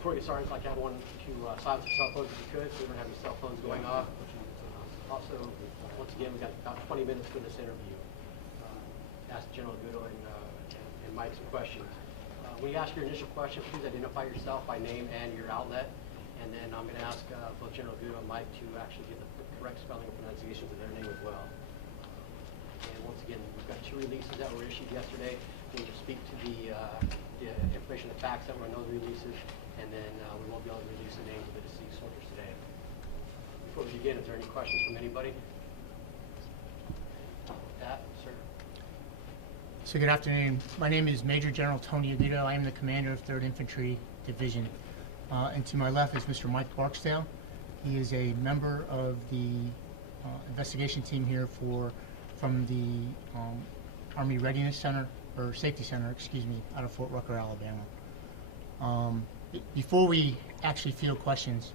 Before we get started, I'd like everyone to silence your cell phones if you could, so we don't have any cell phones going off. Also, once again, we've got about 20 minutes for this interview. Ask General Gudo and Mike some questions. When you ask your initial question, please identify yourself by name and your outlet. And then I'm going to ask both General Gudo and Mike to actually give the correct spelling and pronunciation of their name as well. And once again, we've got 2 releases that were issued yesterday. We'll just speak to the information, the facts that were in those releases, and then we won't be able to release the names of the deceased soldiers today. Before we begin, is there any questions from anybody? With that, sir. So good afternoon. My name is Major General Tony Agudo. I am the commander of 3rd Infantry Division. And to my left is Mr. Mike Barksdale. He is a member of the investigation team here from the Army Readiness Center, or Safety Center, excuse me, out of Fort Rucker, Alabama. Before we actually field questions,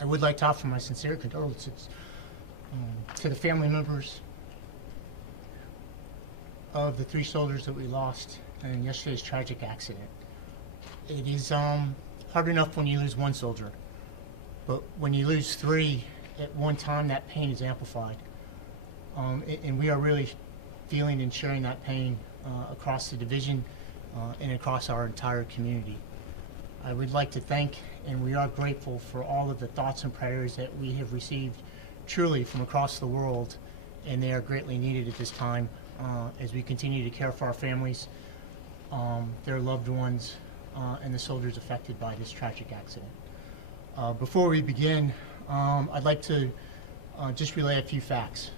I would like to offer my sincere condolences to the family members of the 3 soldiers that we lost in yesterday's tragic accident. It is hard enough when you lose 1 soldier, but when you lose 3 at one time, that pain is amplified. And we are really feeling and sharing that pain across the division and across our entire community. I would like to thank, and we are grateful for all of the thoughts and prayers that we have received truly from across the world, and they are greatly needed at this time as we continue to care for our families, their loved ones, and the soldiers affected by this tragic accident. Before we begin, I'd like to just relay a few facts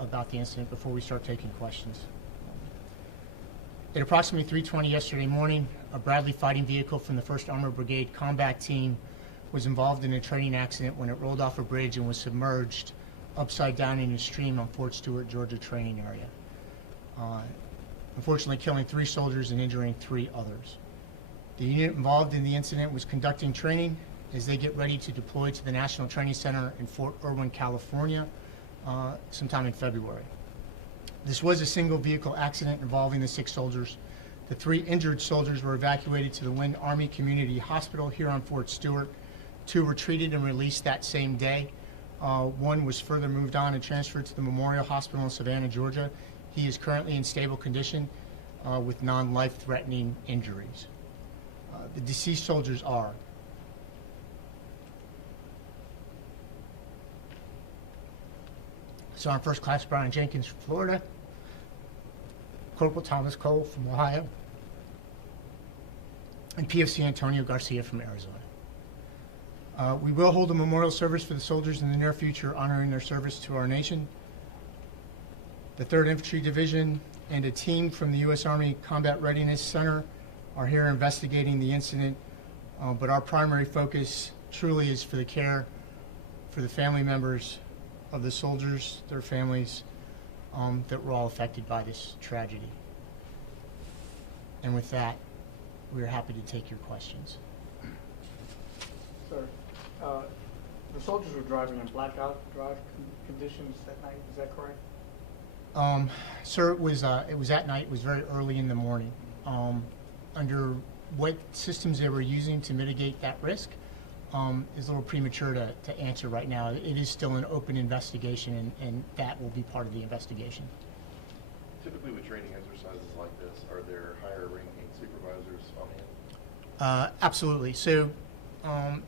about the incident before we start taking questions. At approximately 3:20 yesterday morning, a Bradley fighting vehicle from the 1st Armored Brigade combat team was involved in a training accident when it rolled off a bridge and was submerged upside down in a stream on Fort Stewart, Georgia training area. Unfortunately killing 3 soldiers and injuring 3 others. The unit involved in the incident was conducting training as they get ready to deploy to the National Training Center in Fort Irwin, California, sometime in February. This was a single vehicle accident involving the 6 soldiers. The 3 injured soldiers were evacuated to the Wynn Army Community Hospital here on Fort Stewart. 2 were treated and released that same day. 1 was further moved on and transferred to the Memorial Hospital in Savannah, Georgia. He is currently in stable condition with non-life-threatening injuries. The deceased soldiers are Sergeant First Class Brian Jenkins from Florida, Corporal Thomas Cole from Ohio, and PFC Antonio Garcia from Arizona. We will hold a memorial service for the soldiers in the near future, honoring their service to our nation. The 3rd Infantry Division and a team from the U.S. Army Combat Readiness Center are here investigating the incident, but our primary focus truly is for the care for the family members of the soldiers, their families, that were all affected by this tragedy. And with that, we are happy to take your questions. Sir, the soldiers were driving in blackout drive conditions that night, is that correct? Sir, it was at night. It was very early in the morning. Under what systems they were using to mitigate that risk is a little premature to answer right now. It is still an open investigation, and that will be part of the investigation. Typically with training exercises like this, are there higher ranking supervisors on hand? Absolutely. So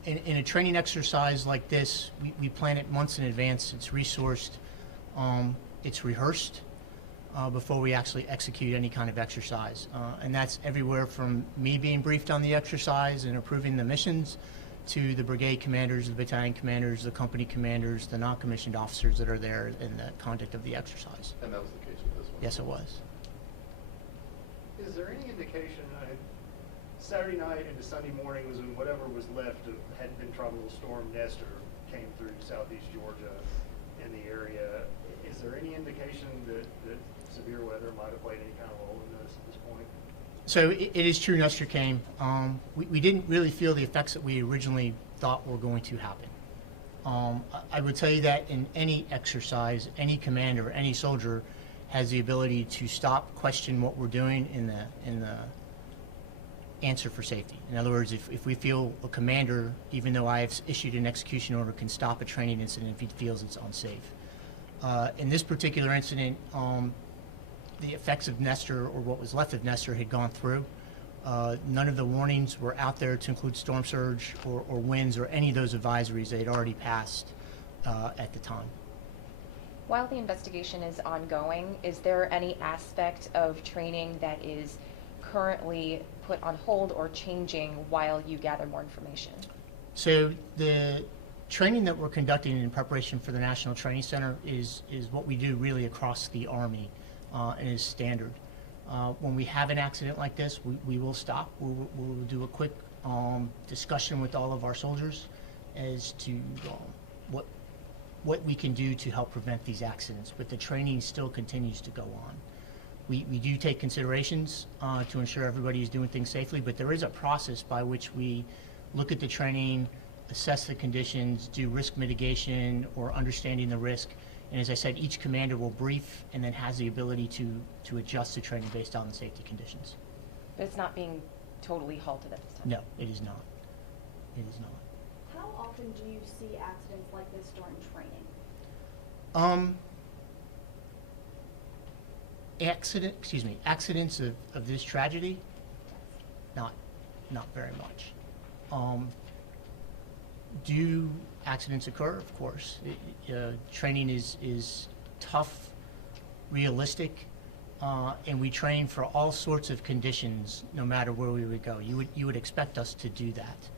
in a training exercise like this, we plan it months in advance. It's resourced. It's rehearsed before we actually execute any kind of exercise. And that's everywhere from me being briefed on the exercise and approving the missions to the brigade commanders, the battalion commanders, the company commanders, the non-commissioned officers that are there in the conduct of the exercise. And that was the case with this one? Yes, it was. Is there any indication Saturday night into Sunday morning was when whatever was left of had been Tropical Storm Nestor came through southeast Georgia in the area? Is there any indication that severe weather might have played any kind of role in this at this point? So it is true Nestor came. We didn't really feel the effects that we originally thought were going to happen. I would tell you that in any exercise, any commander, any soldier has the ability to stop, question what we're doing in the answer for safety. In other words, if we feel a commander, even though I have issued an execution order, can stop a training incident if he feels it's unsafe. In this particular incident, the effects of Nestor, or what was left of Nestor, had gone through. None of the warnings were out there to include storm surge or winds or any of those advisories. They had already passed at the time. While the investigation is ongoing, is there any aspect of training that is currently put on hold or changing while you gather more information? So the training that we're conducting in preparation for the National Training Center is what we do really across the Army and is standard. When we have an accident like this, we will stop. We'll do a quick discussion with all of our soldiers as to what we can do to help prevent these accidents, but the training still continues to go on. We do take considerations to ensure everybody is doing things safely, but there is a process by which we look at the training, assess the conditions, do risk mitigation or understanding the risk, and as I said, each commander will brief and then has the ability to adjust the training based on the safety conditions. But it's not being totally halted at this time? No, it is not. It is not. How often do you see accidents like this during training? Accidents of this tragedy? Not very much. Do accidents occur? Of course. Training is tough, realistic, and we train for all sorts of conditions no matter where we would go. You would expect us to do that.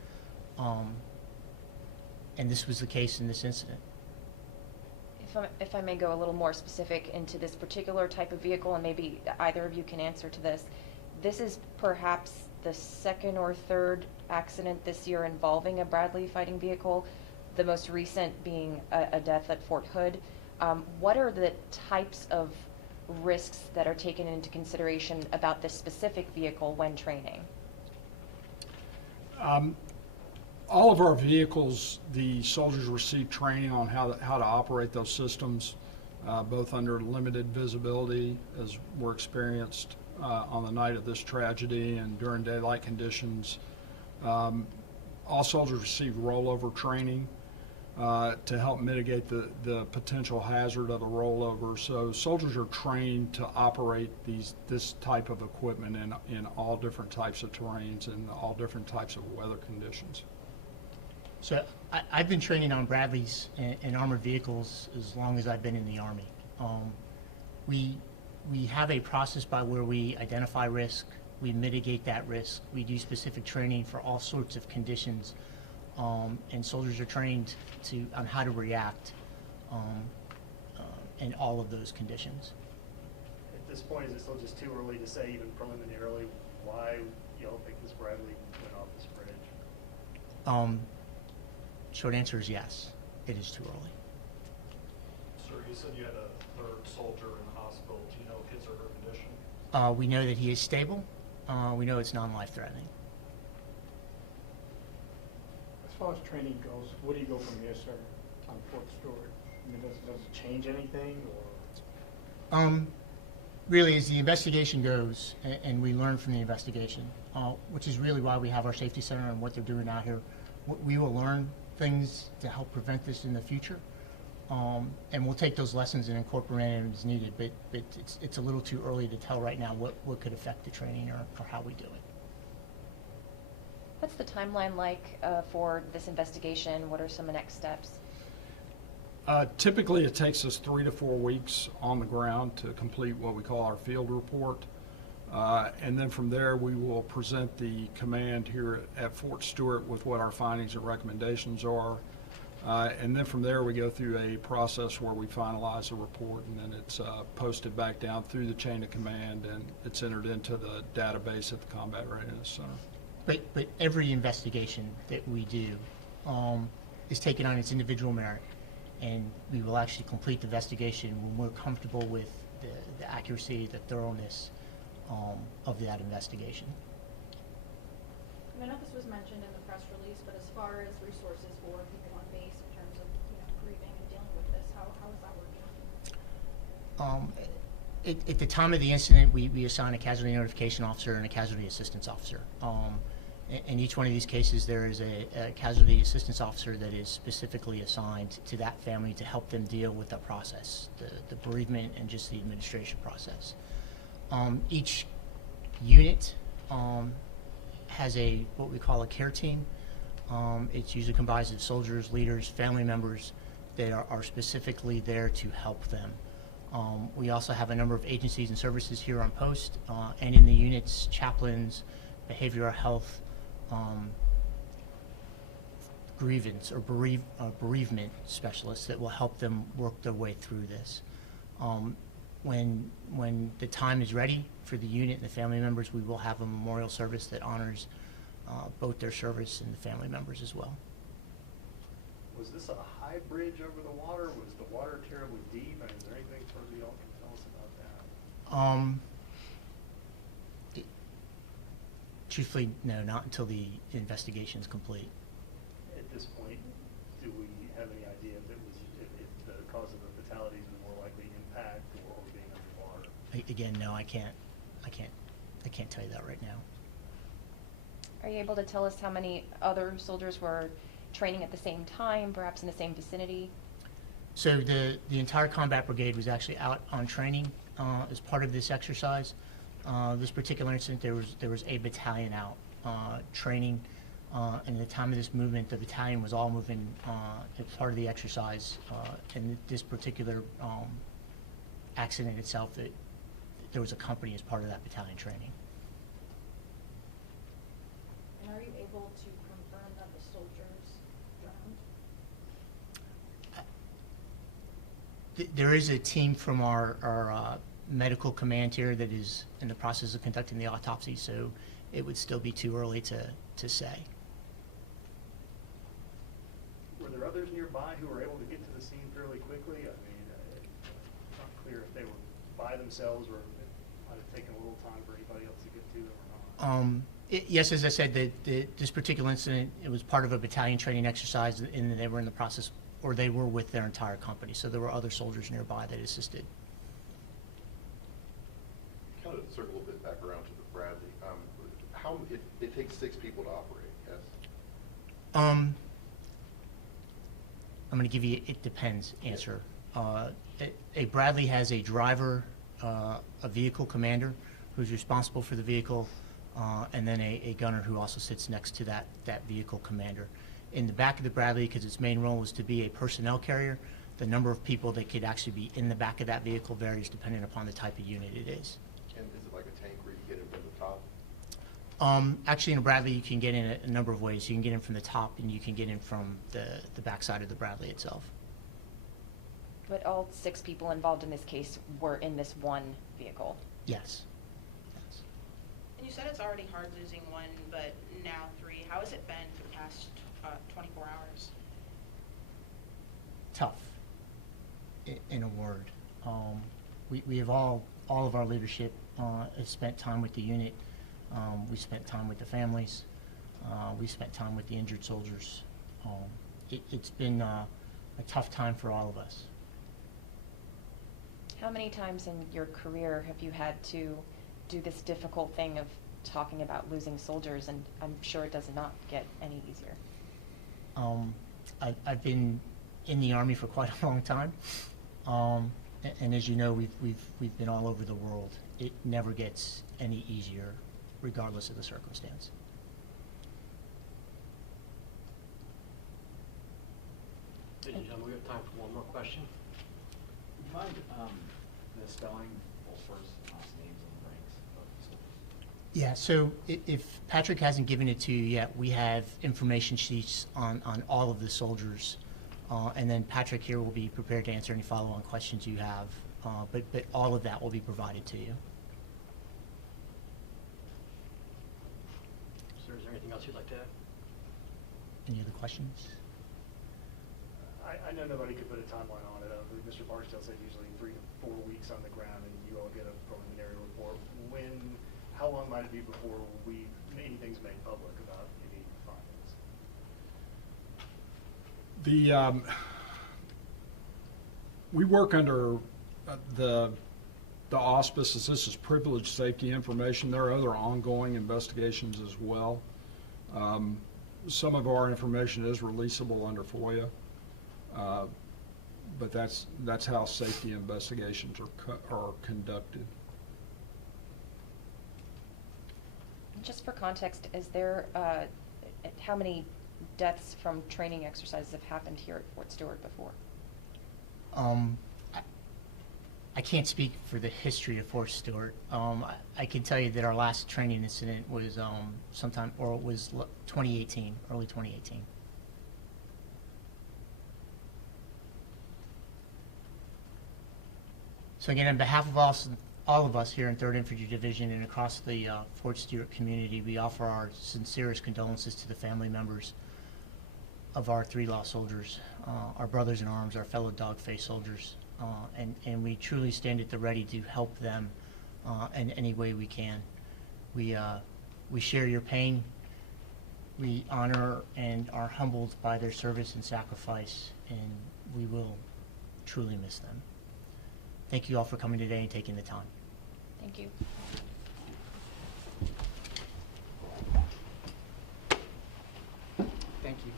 And this was the case in this incident. If I may go a little more specific into this particular type of vehicle, and maybe either of you can answer to this, this is perhaps the second or third accident this year involving a Bradley fighting vehicle, the most recent being a death at Fort Hood. What are the types of risks that are taken into consideration about this specific vehicle when training? All of our vehicles, the soldiers receive training on how to operate those systems, both under limited visibility, as were experienced on the night of this tragedy and during daylight conditions. All soldiers receive rollover training to help mitigate the potential hazard of a rollover. So soldiers are trained to operate this type of equipment in all different types of terrains and all different types of weather conditions. So I've been training on Bradleys and armored vehicles as long as I've been in the Army. We have a process by where we identify risk, we mitigate that risk, we do specific training for all sorts of conditions, and soldiers are trained on how to react in all of those conditions. At this point, is it still just too early to say, even preliminarily, why y'all think this Bradley went off this bridge? Short answer is yes, it is too early. Sir, you said you had a third soldier in the hospital. Do you know his or her condition? We know that he is stable. We know it's non-life threatening. As far as training goes, where do you go from here, sir, on Fort Stewart? I mean, does it change anything, or? Really, as the investigation goes, and we learn from the investigation, which is really why we have our safety center and what they're doing out here, we will learn things to help prevent this in the future, and we'll take those lessons and incorporate them as needed, but it's a little too early to tell right now what could affect the training or how we do it. What's the timeline like for this investigation? What are some next steps? Typically, it takes us 3 to 4 weeks on the ground to complete what we call our field report. And then from there, we will present the command here at Fort Stewart with what our findings and recommendations are. And then from there, we go through a process where we finalize a report, and then it's posted back down through the chain of command, and it's entered into the database at the Combat Readiness Center. But every investigation that we do is taken on its individual merit, and we will actually complete the investigation when we're comfortable with the accuracy, the thoroughness of that investigation. I know this was mentioned in the press release, but as far as resources for people on base in terms of grieving and dealing with this, how is that working? At the time of the incident, we assign a casualty notification officer and a casualty assistance officer. In each one of these cases, there is a casualty assistance officer that is specifically assigned to that family to help them deal with the process, the bereavement and just the administration process. Each unit has what we call a care team. It's usually comprised of soldiers, leaders, family members that are specifically there to help them. We also have a number of agencies and services here on post, and in the units, chaplains, behavioral health, grievance or bereavement specialists that will help them work their way through this. When the time is ready for the unit and the family members, we will have a memorial service that honors both their service and the family members as well. Was this a high bridge over the water? Was the water terribly deep? And is there anything further y'all can tell us about that? Truthfully, no, not until the investigation is complete. At this point, do we have any idea if the cause of the fatalities was more likely impact or being underwater? Again, no, I can't tell you that right now. Are you able to tell us how many other soldiers were training at the same time, perhaps in the same vicinity? So the entire combat brigade was actually out on training as part of this exercise. This particular incident, there was a battalion out training, and at the time of this movement, the battalion was all moving as part of the exercise. And this particular accident itself, there was a company as part of that battalion training. And are you able to confirm that the soldiers drowned? There is a team from our medical command here that is in the process of conducting the autopsy, so it would still be too early to say. Were there others nearby who were able to get to the scene fairly quickly? I mean, it's not clear if they were by themselves or if it might have taken a little time for anybody else to get to them or not. Yes, as I said, this particular incident, it was part of a battalion training exercise, and they were in the process, or they were with their entire company, so there were other soldiers nearby that assisted. Kind of circle a bit back around to the Bradley. It takes 6 people to operate, yes? I'm going to give you it depends answer. A Bradley has a driver, a vehicle commander who's responsible for the vehicle, and then a gunner who also sits next to that vehicle commander. In the back of the Bradley, because its main role is to be a personnel carrier, the number of people that could actually be in the back of that vehicle varies depending upon the type of unit it is. And is it like a tank where you get in from the top? Actually, in a Bradley, you can get in a number of ways. You can get in from the top, and you can get in from the backside of the Bradley itself. But all 6 people involved in this case were in this one vehicle? Yes. And you said it's already hard losing one, but now 3. How has it been for the past 24 hours? Tough, in a word. We have all of our leadership has spent time with the unit. We spent time with the families. We spent time with the injured soldiers. It's been a tough time for all of us. How many times in your career have you had to do this difficult thing of talking about losing soldiers, and I'm sure it does not get any easier? I've been in the Army for quite a long time, and as you know, we've been all over the world. It never gets any easier, regardless of the circumstance. Ladies and gentlemen, we have time for one more question. Would you mind spelling both first and last names and the ranks of the soldiers? Yeah, so if Patrick hasn't given it to you yet, we have information sheets on all of the soldiers. And then Patrick here will be prepared to answer any follow-on questions you have. But all of that will be provided to you. Sir, is there anything else you'd like to add? Any other questions? I know nobody could put a timeline on it. I believe Mr. Barksdale said usually 3 to 4 weeks on the ground, and you all get a preliminary report. How long might it be before anything's made public about any findings? We work under the the auspices, this is privileged safety information. There are other ongoing investigations as well. Some of our information is releasable under FOIA, but that's how safety investigations are conducted. Just for context, is there, how many deaths from training exercises have happened here at Fort Stewart before? I can't speak for the history of Fort Stewart. I can tell you that our last training incident was it was 2018, early 2018. So again, on behalf of all of us here in 3rd Infantry Division and across the Fort Stewart community, we offer our sincerest condolences to the family members of our 3 lost soldiers, our brothers in arms, our fellow dog-faced soldiers, and we truly stand at the ready to help them in any way we can. We share your pain. We honor and are humbled by their service and sacrifice, and we will truly miss them. Thank you all for coming today and taking the time. Thank you. Thank you.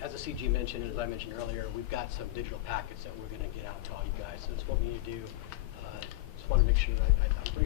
As the CG mentioned, and as I mentioned earlier, we've got some digital packets that we're going to get out to all you guys. So that's what we need to do. Just want to make sure I'm pretty